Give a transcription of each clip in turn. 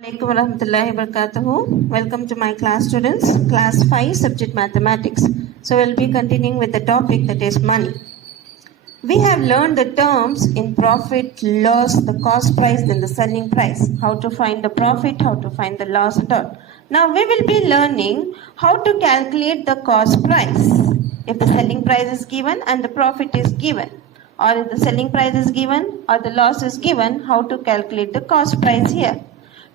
Alaikum warahmatullahi wabarakatuh. Welcome to my class, students. Class 5, subject mathematics. So we'll be continuing with the topic, that is money. We have learned the terms in profit, loss, the cost price, then the selling price. How to find the profit, how to find the loss and all. Now we will be learning how to calculate the cost price. If the selling price is given and the profit is given, or if the selling price is given or the loss is given, how to calculate the cost price here.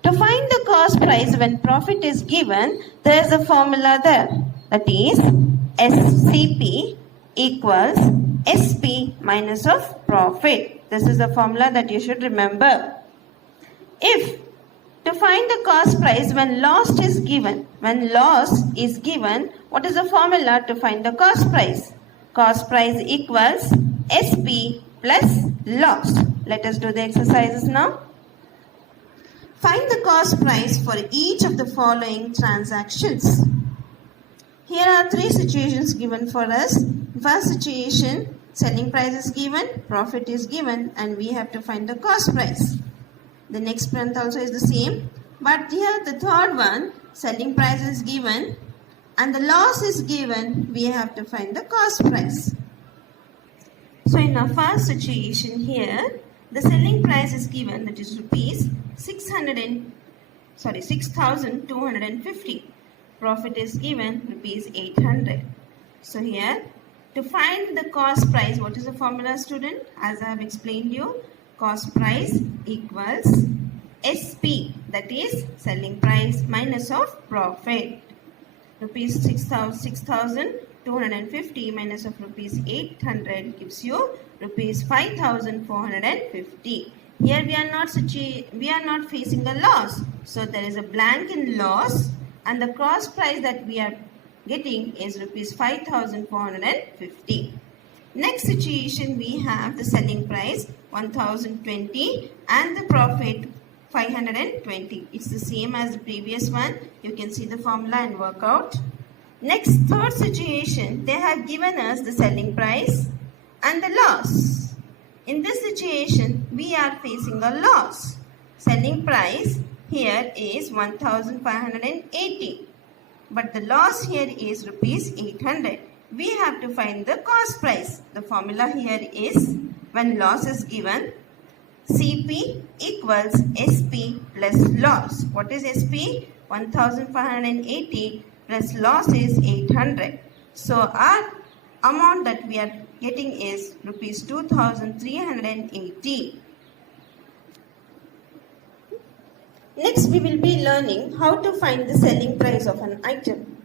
To find the cost price when profit is given, there is a formula there. That is SCP equals SP minus of profit. This is the formula that you should remember. If to find the cost price when loss is given, what is the formula to find the cost price? Cost price equals SP plus loss. Let us do the exercises now. Find the cost price for each of the following transactions. Here are three situations given for us. First situation, selling price is given, profit is given, and we have to find the cost price. The next print also is the same, but here the third one, selling price is given and the loss is given, we have to find the cost price. So in our first situation here, the selling price is given, that is rupees 6,250. Profit is given rupees 800. So here, to find the cost price, what is the formula, student? As I have explained you, cost price equals SP, that is selling price minus of profit. Rupees 6,250 minus of rupees 800 gives you rupees 5,450. Here we are not facing a loss, so there is a blank in loss, and the cost price that we are getting is rupees 5,450. Next situation, we have the selling price 1,020 and the profit 520. It's the same as the previous one. You can see the formula and work out. Next, third situation, they have given us the selling price and the loss. In this situation, we are facing a loss. Selling price here is 1,580. But the loss here is rupees 800. We have to find the cost price. The formula here is, when loss is given, CP equals SP plus loss. What is SP? 1,580 plus loss is 800. So our amount that we are getting is rupees 2,380. Next, we will be learning how to find the selling price of an item.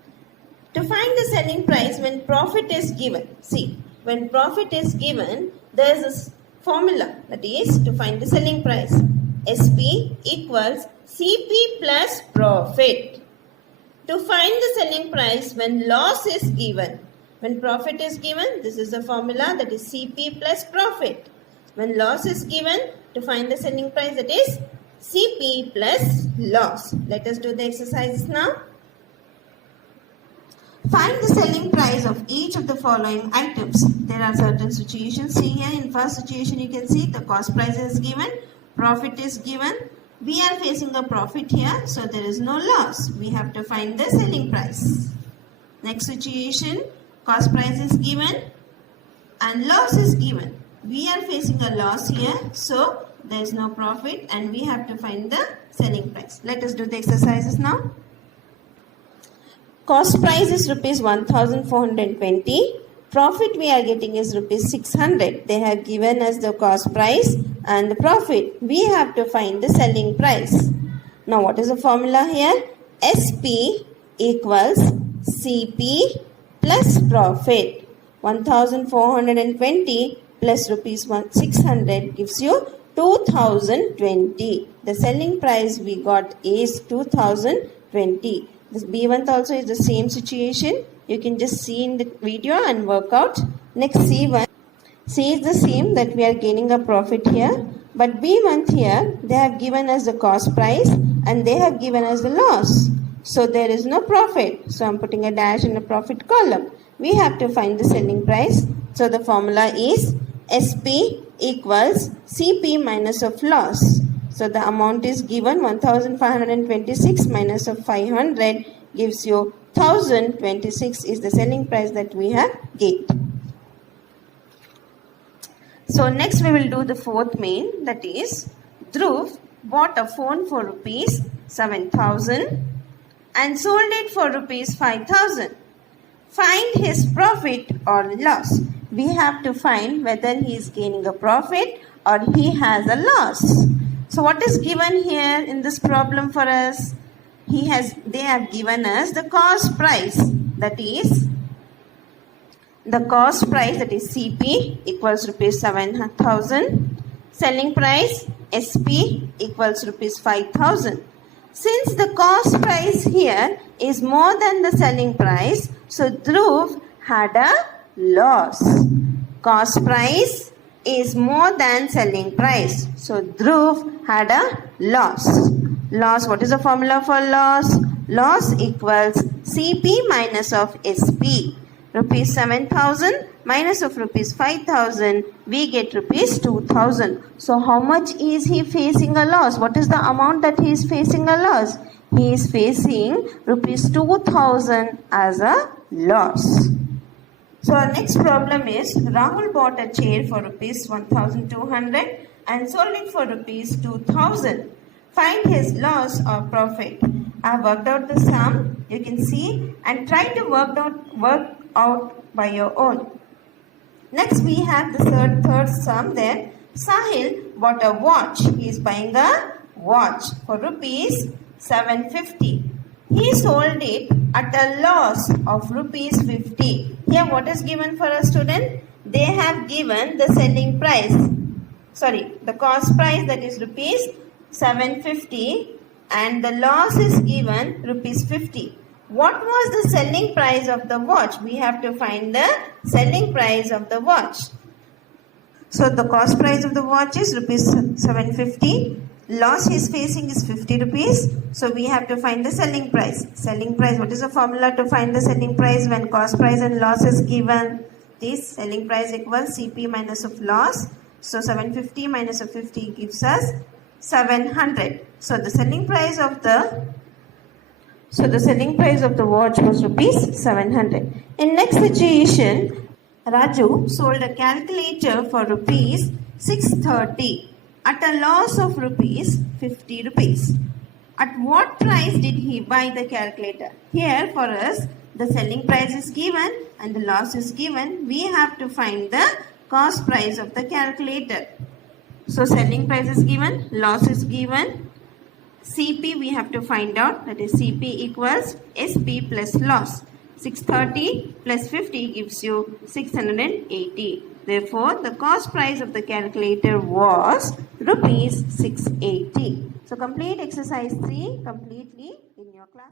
To find the selling price when profit is given, see, when profit is given, there is a formula, that is to find the selling price. SP equals CP plus profit. To find the selling price when loss is given, when profit is given, this is the formula, that is CP plus profit. When loss is given, to find the selling price, that is CP plus loss. Let us do the exercises now. Find the selling price of each of the following items. There are certain situations. See here, in first situation you can see the cost price is given, profit is given. We are facing a profit here, so there is no loss. We have to find the selling price. Next situation, cost price is given and loss is given. We are facing a loss here, so there is no profit and we have to find the selling price. Let us do the exercises now. Cost price is rupees 1,420. Profit we are getting is rupees 600. They have given us the cost price and the profit. We have to find the selling price. Now what is the formula here? SP equals CP plus profit. 1,420 plus rupees 600 gives you 2,020. The selling price we got is 2,020. This B1 also is the same situation. You can just see in the video and work out. Next C1. C is the same, that we are gaining a profit here. But B1 here, they have given us the cost price and they have given us the loss. So there is no profit. So I'm putting a dash in the profit column. We have to find the selling price. So the formula is SP equals CP minus of loss. So the amount is given 1526 minus of 500 gives you 1026 is the selling price that we have gained. So next we will do the fourth main, that is Dhruv bought a phone for rupees 7,000 and sold it for rupees 5,000. Find his profit or loss. We have to find whether he is gaining a profit or he has a loss. So what is given here in this problem for us? They have given us the cost price, that is CP equals rupees 7,000. Selling price SP equals rupees 5,000. Since the cost price here is more than the selling price, so Dhruv had a loss. Cost price is more than selling price, so Dhruv had a loss. Loss, what is the formula for loss? Loss equals CP minus of SP. Rupees 7,000 minus of rupees 5,000, we get rupees 2,000. So how much is he facing a loss? What is the amount that he is facing a loss? He is facing rupees 2,000 as a loss. So our next problem is Rahul bought a chair for rupees 1,200 and sold it for rupees 2,000. Find his loss or profit. I have worked out the sum, you can see, and try to work out by your own. Next we have the third sum there. Sahil bought a watch. He is buying a watch for rupees 750. He sold it at a loss of rupees 50. Here what is given for a student? They have given the selling price. The cost price, that is rupees 750, and the loss is given rupees 50. What was the selling price of the watch? We have to find the selling price of the watch. So the cost price of the watch is rupees 750. Loss he is facing is 50 rupees. So we have to find the selling price. Selling price, what is the formula to find the selling price when cost price and loss is given? This selling price equals CP minus of loss. So 750 minus of 50 gives us 700. So the selling price of the watch was rupees 700. In next situation, Raju sold a calculator for rupees 630 at a loss of rupees 50 rupees. At what price did he buy the calculator? Here for us, the selling price is given and the loss is given. We have to find the cost price of the calculator. So selling price is given, loss is given. CP we have to find out, that is CP equals SP plus loss. 630 plus 50 gives you 680. Therefore, the cost price of the calculator was rupees 680. So complete exercise 3 completely in your class.